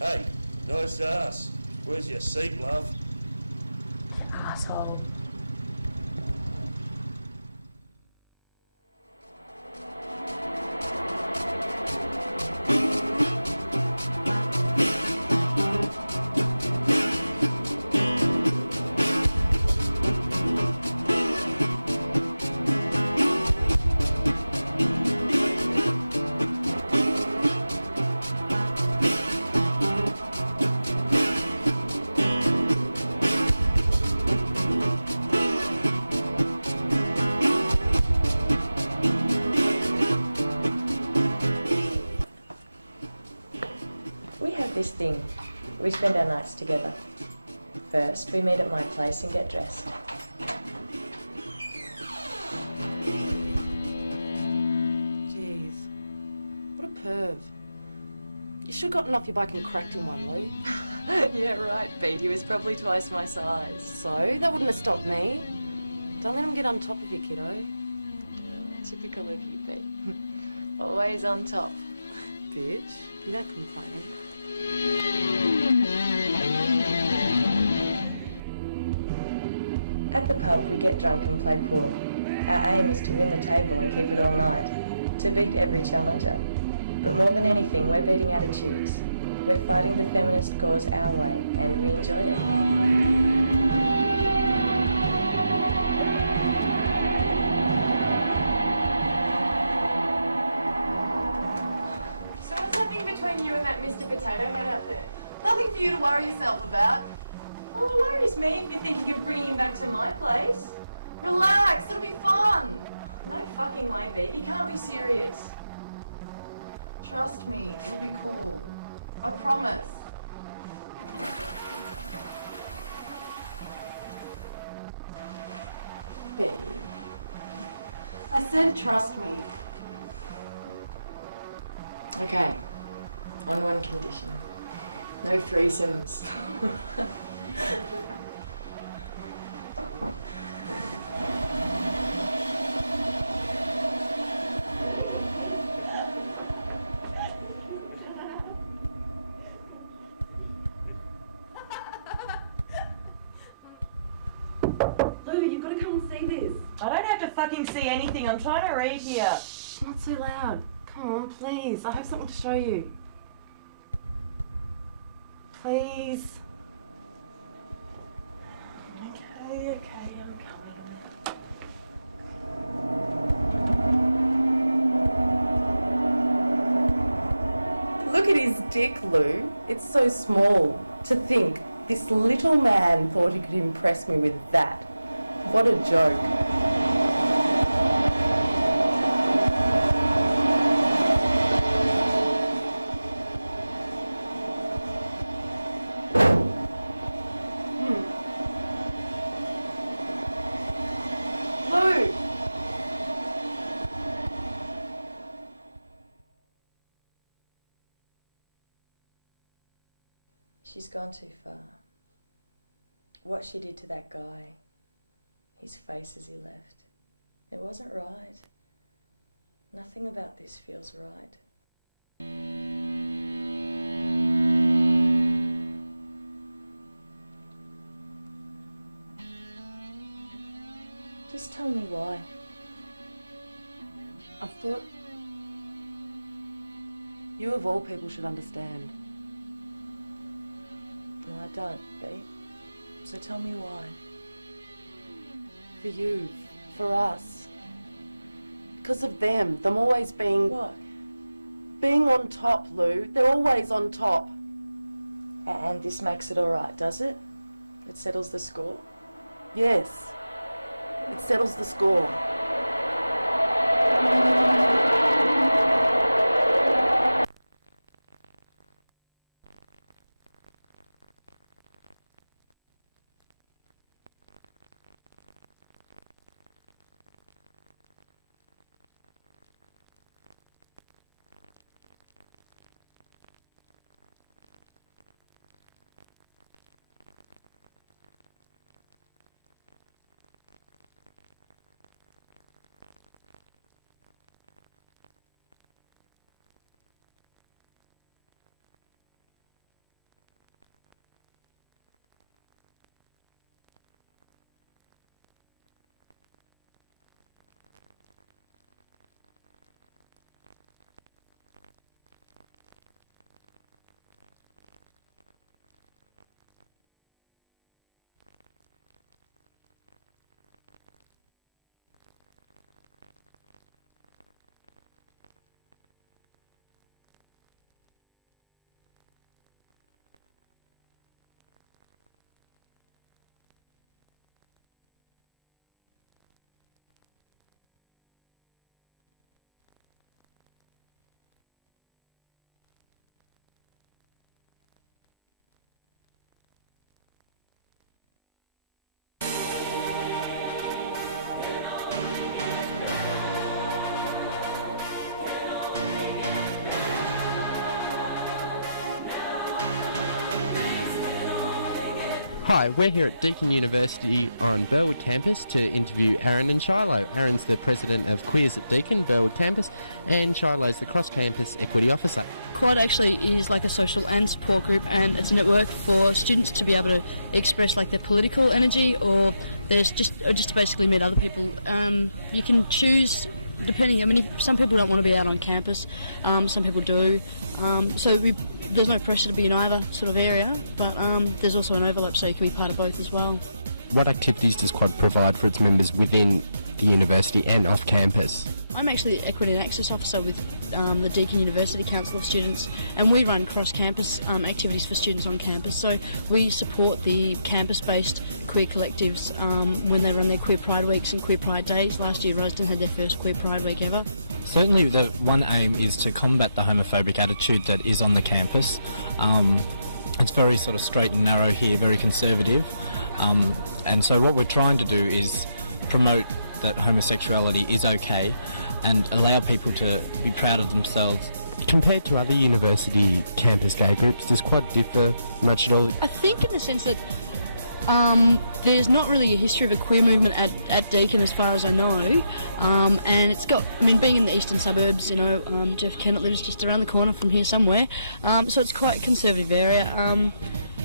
Hey, nice ass. Where's your seat, love? Asshole. This thing. We spend our nights together. First, we meet at my place and get dressed. Jeez, what a perv. You should have gotten off your bike and cracked him one, Lou. Yeah, right, Pete. He was probably twice my size. So, that wouldn't have stopped me. Don't let him get on top of you, kiddo. Typical of you, Pete. Always on top. Bitch, you don't complain. At the pub, we get drunk and play pool. Our aim is to win the table and keep it all night, to beat every challenger. But more than anything, we're beating attitudes. We're fighting the feminist cause our way, and we enjoy it. So what's happening between you and that Mr. Potato Head out there? Nothing for you to worry yourself about. Well, it worries me if you're thinking of bringing him back to my place. Relax, it'll be fun. No fucking way, Pete. You can't be serious. Trust me, it'll be cool. I promise. Pete. I said trust me. Okay. On one condition. No threesomes. Look at his dick, Lou. It's so small. To think, this little man thought he could impress me with that. What a joke. Lou! She's gone too far. What she did to that guy, his face as he left, it wasn't right. Nothing about this feels right. Just tell me why. I thought you of all people should understand. No, I don't, Pete. So tell me why. For you, for us. Because of them always being... What? Being on top, Lou. They're always on top. And this makes it all right, does it? It settles the score? Yes. It settles the score. Hi, we're here at Deakin University on Burwood campus to interview Aaron and Shiloh. Aaron's the president of Queers at Deakin, Burwood campus, and Shiloh's the cross-campus equity officer. Quad actually is like a social and support group, and it's a network for students to be able to express like their political energy, or there's just to basically meet other people. You can choose depending. I mean, some people don't want to be out on campus, some people do. There's no pressure to be in either sort of area, but there's also an overlap, so you can be part of both as well. What activities does Quad provide for its members within the university and off campus? I'm actually the Equity and Access Officer with the Deakin University Council of Students, and we run cross-campus activities for students on campus. So we support the campus-based queer collectives when they run their Queer Pride Weeks and Queer Pride Days. Last year, Rosden had their first Queer Pride Week ever. Certainly the one aim is to combat the homophobic attitude that is on the campus. It's very sort of straight and narrow here, very conservative. And so what we're trying to do is promote that homosexuality is okay and allow people to be proud of themselves. Compared to other university campus gay groups, does Quad differ much at all? I think in the sense that there's not really a history of a queer movement at Deakin as far as I know, and it's got, I mean, being in the eastern suburbs, you know, Jeff Kennett lives just around the corner from here somewhere, so it's quite a conservative area.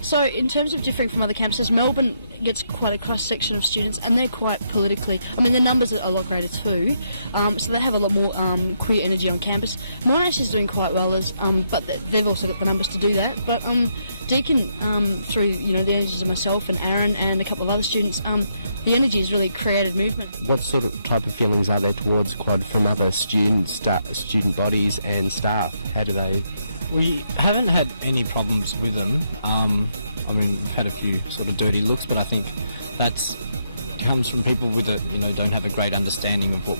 So in terms of differing from other campuses, Melbourne gets quite a cross-section of students, and they're quite politically, I mean, the numbers are a lot greater too, so they have a lot more queer energy on campus. Monash is doing quite well, but they've also got the numbers to do that. But Deakin, through, you know, the energies of myself and Aaron and a couple of other students, the energy has really created movement. What sort of type of feelings are there towards Quad from other student bodies and staff? How do they... We haven't had any problems with them. I mean, we've had a few sort of dirty looks, but I think that's comes from people with don't have a great understanding of what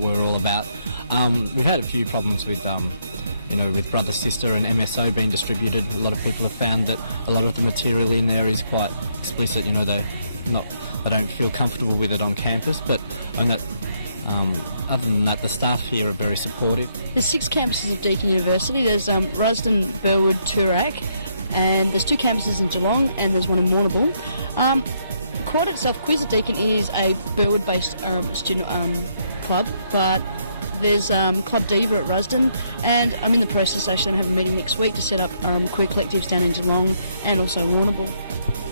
we're all about. We've had a few problems with with Brother Sister and MSO being distributed. A lot of people have found that a lot of the material in there is quite explicit. You know, they don't feel comfortable with it on campus, but other than that, the staff here are very supportive. There's 6 campuses of Deakin University. There's Rusden, Burwood, Toorak, and there's 2 campuses in Geelong, and there's one in Warrnambool. Quad itself, Queers at Deakin, is a Burwood-based student club, but there's Club Diva at Rusden, and I'm in the process, actually, I'm having a meeting next week to set up queer collectives down in Geelong and also Warrnambool.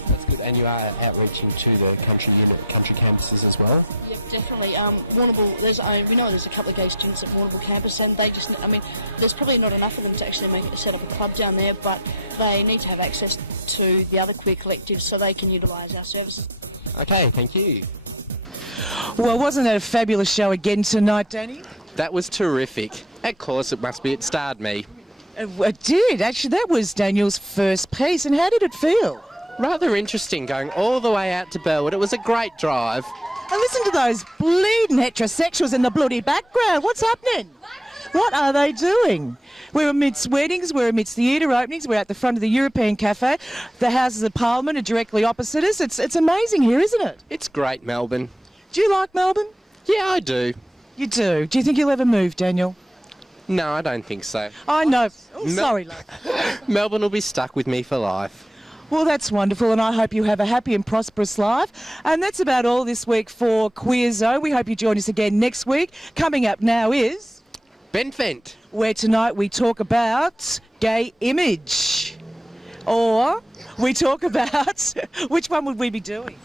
That's good, and you are outreaching to the country campuses as well? Yep, definitely. Warrnambool, we know there's a couple of gay students at Warrnambool campus, and they just, I mean, there's probably not enough of them to actually set up a club down there, but they need to have access to the other queer collectives so they can utilise our services. Okay, thank you. Well, wasn't that a fabulous show again tonight, Danny? That was terrific. Of course it must be, it starred me. It did, actually. That was Daniel's first piece, and how did it feel? Rather interesting, going all the way out to Burwood. It was a great drive. And listen to those bleeding heterosexuals in the bloody background. What's happening? What are they doing? We're amidst weddings, we're amidst theatre openings, we're at the front of the European Cafe. The Houses of Parliament are directly opposite us. It's amazing here, isn't it? It's great, Melbourne. Do you like Melbourne? Yeah, I do. You do? Do you think you'll ever move, Daniel? No, I don't think so. I know. Oh, sorry, love. Melbourne will be stuck with me for life. Well, that's wonderful, and I hope you have a happy and prosperous life. And that's about all this week for Queer Zone. We hope you join us again next week. Coming up now is... Ben Fent. Where tonight we talk about gay image. Or we talk about... Which one would we be doing?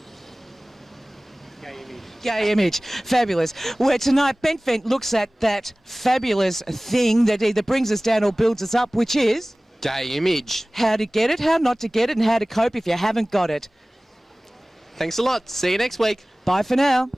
Gay image. Fabulous. Where tonight Ben Fent looks at that fabulous thing that either brings us down or builds us up, which is... Gay image. How to get it, how not to get it, and how to cope if you haven't got it. Thanks a lot. See you next week. Bye for now.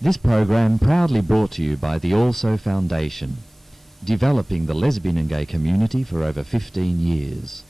This program proudly brought to you by the Also Foundation, developing the lesbian and gay community for over 15 years.